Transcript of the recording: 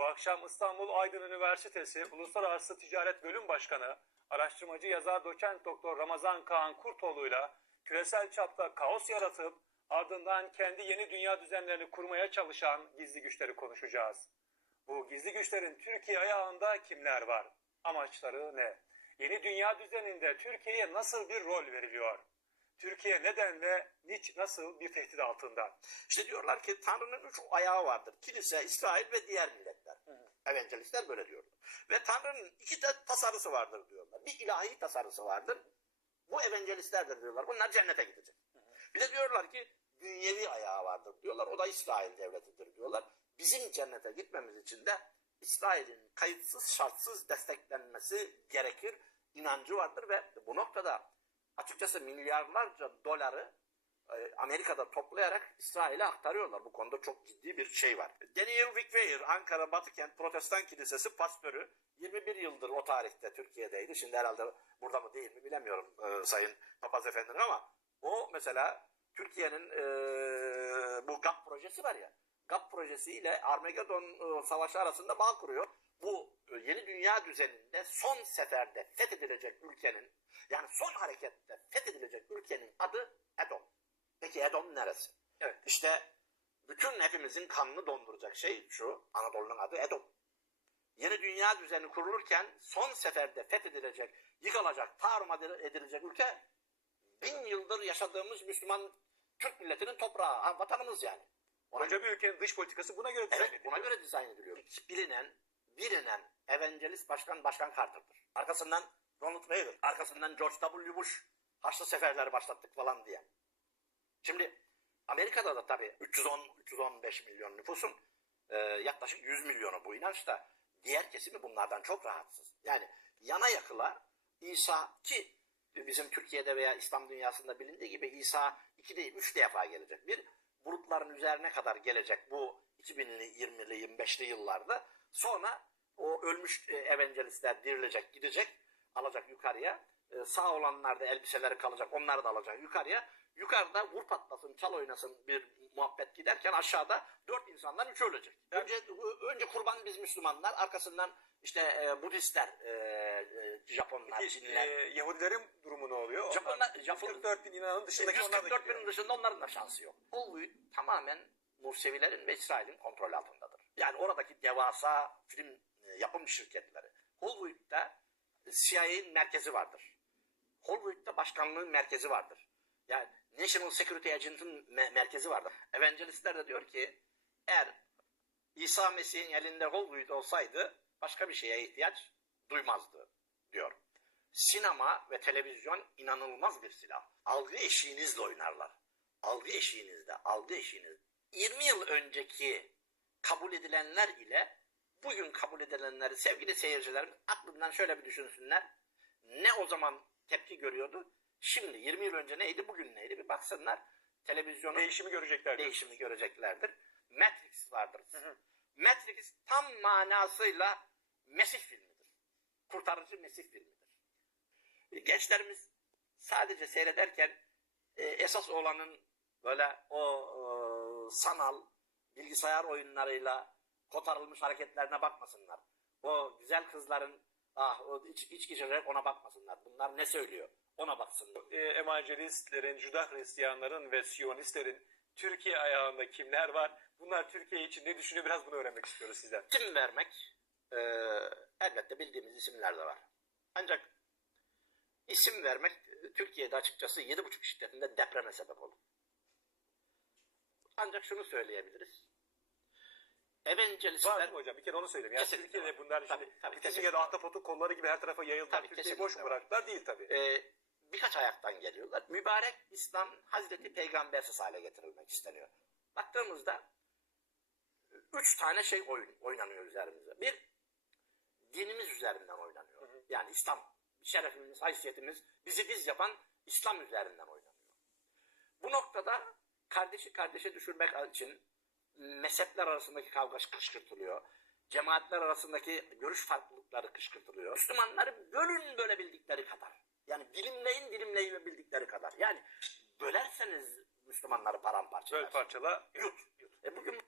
Bu akşam İstanbul Aydın Üniversitesi Uluslararası Ticaret Bölüm Başkanı, araştırmacı yazar doçent doktor Ramazan Kaan Kurtoğlu'yla küresel çapta kaos yaratıp ardından kendi yeni dünya düzenlerini kurmaya çalışan gizli güçleri konuşacağız. Bu gizli güçlerin Türkiye ayağında kimler var? Amaçları ne? Yeni dünya düzeninde Türkiye'ye nasıl bir rol veriliyor? Türkiye neden ve niç nasıl bir tehdit altında? İşte diyorlar ki Tanrı'nın üç ayağı vardır. Kilise, İsrail ve diğer milletler. Evangelistler böyle diyorlar. Ve Tanrı'nın iki de tasarısı vardır diyorlar. Bir ilahi tasarısı vardır. Bu evangelistlerdir diyorlar. Bunlar cennete gidecek. Bir de diyorlar ki dünyevi ayağı vardır diyorlar. O da İsrail devletidir diyorlar. Bizim cennete gitmemiz için de İsrail'in kayıtsız şartsız desteklenmesi gerekir. inancı vardır ve bu noktada açıkçası milyarlarca doları e, Amerika'da toplayarak İsrail'e aktarıyorlar. Bu konuda çok ciddi bir şey var. Daniel Wickweier, Ankara Batıkent Protestan Kilisesi pastörü 21 yıldır o tarihte Türkiye'deydi. Şimdi herhalde burada mı değil mi bilemiyorum e, Sayın Papaz Efendi'nin ama o mesela Türkiye'nin e, bu GAP projesi var ya GAP projesiyle Armageddon e, savaşı arasında bağ kuruyor. Bu e, yeni dünya düzeninde son seferde fethedilecek ülkenin yani son harekette fethedilecek ülkenin adı Edom. Peki Edom neresi? Evet. İşte bütün hepimizin kanını donduracak şey şu. Anadolu'nun adı Edom. Yeni dünya düzeni kurulurken son seferde fethedilecek, yıkılacak, tarumar edilecek ülke bin yıldır yaşadığımız Müslüman Türk milletinin toprağı, vatanımız yani. Koca bir ülkenin dış politikası buna göre dizayn Evet ediliyor. buna göre dizayn ediliyor. Bilinen, bilinen evangelist başkan Başkan Carter'dır. Arkasından Ronald Reagan, arkasından George W. Bush Haçlı seferleri başlattık falan diye. Şimdi Amerika'da da tabii 310-315 milyon nüfusun e, yaklaşık 100 milyonu bu inançta. Diğer kesimi bunlardan çok rahatsız. Yani yana yakıla İsa ki bizim Türkiye'de veya İslam dünyasında bilindiği gibi İsa 2 değil 3 defa gelecek. Bir bulutların üzerine kadar gelecek bu 2000'li 20'li 25'li yıllarda. Sonra o ölmüş e, evangelistler dirilecek gidecek alacak yukarıya. E, sağ olanlar da elbiseleri kalacak onları da alacak yukarıya. Yukarıda vur patlasın çal oynasın bir muhabbet giderken aşağıda dört insandan üçü ölecek. Önce, önce kurban biz Müslümanlar arkasından işte e, Budistler, e, e, Japonlar, Peki, Çinliler. e, Yahudilerin durumu ne oluyor? Japonlar- Onlar Japon- 144 bin inanın dışındaki onlar da 144 gidiyor. binin dışında onların da şansı yok. Hollywood tamamen Musevilerin ve İsrail'in kontrol altındadır. Yani oradaki devasa film e, yapım şirketleri. Hollywood'da CIA'nin merkezi vardır. Hollywood'da başkanlığın merkezi vardır. Yani National Security Agent'ın me- merkezi vardır. Evangelistler de diyor ki eğer İsa Mesih'in elinde Hollywood olsaydı başka bir şeye ihtiyaç duymazdı diyor. Sinema ve televizyon inanılmaz bir silah. Algı eşiğinizle oynarlar. Algı eşiğinizde, algı eşiğiniz. 20 yıl önceki kabul edilenler ile bugün kabul edilenleri sevgili seyircilerin aklından şöyle bir düşünsünler. Ne o zaman tepki görüyordu? Şimdi 20 yıl önce neydi, bugün neydi? Bir baksınlar. Televizyonun Değişimi görecekler. değişimi göreceklerdir. Matrix vardır. Matrix tam manasıyla Mesih filmidir. Kurtarıcı Mesih filmidir. Gençlerimiz sadece seyrederken e, esas olanın böyle o e, sanal bilgisayar oyunlarıyla kotarılmış hareketlerine bakmasınlar. O güzel kızların ah o iç, iç geçirerek ona bakmasınlar. Bunlar ne söylüyor? Ona baksınlar. e, evangelistlerin, Juda Hristiyanların ve Siyonistlerin Türkiye ayağında kimler var? Bunlar Türkiye için ne düşünüyor? Biraz bunu öğrenmek istiyoruz sizden. İsim vermek e, elbette bildiğimiz isimler de var. Ancak isim vermek Türkiye'de açıkçası 7,5 şiddetinde depreme sebep olur. Ancak şunu söyleyebiliriz. Var Evangelistler değil mi hocam? Bir kere onu söyleyeyim. Yani Türkiye'de var. bunlar Tabii, şimdi tabii, kesinlikle ya da var. Ahtapot'un kolları gibi her tarafa yayıldılar. Tabii, Türkiye'yi boş var. bıraktılar? Değil tabii. e, birkaç ayaktan geliyorlar. Mübarek İslam Hazreti Peygambersiz hale getirilmek isteniyor. Baktığımızda üç tane şey oyun, oynanıyor üzerimizde. Bir, dinimiz üzerinden oynanıyor. Yani İslam, şerefimiz, haysiyetimiz, bizi biz yapan İslam üzerinden oynanıyor. Bu noktada kardeşi kardeşe düşürmek için mezhepler arasındaki kavga kışkırtılıyor. Cemaatler arasındaki görüş farklılıkları kışkırtılıyor. Müslümanları bölün bölebildikleri kadar. Yani dilimleyin dilimleyin bildikleri kadar. Yani bölerseniz Müslümanları paramparça edersiniz. parçala. Yut. E bugün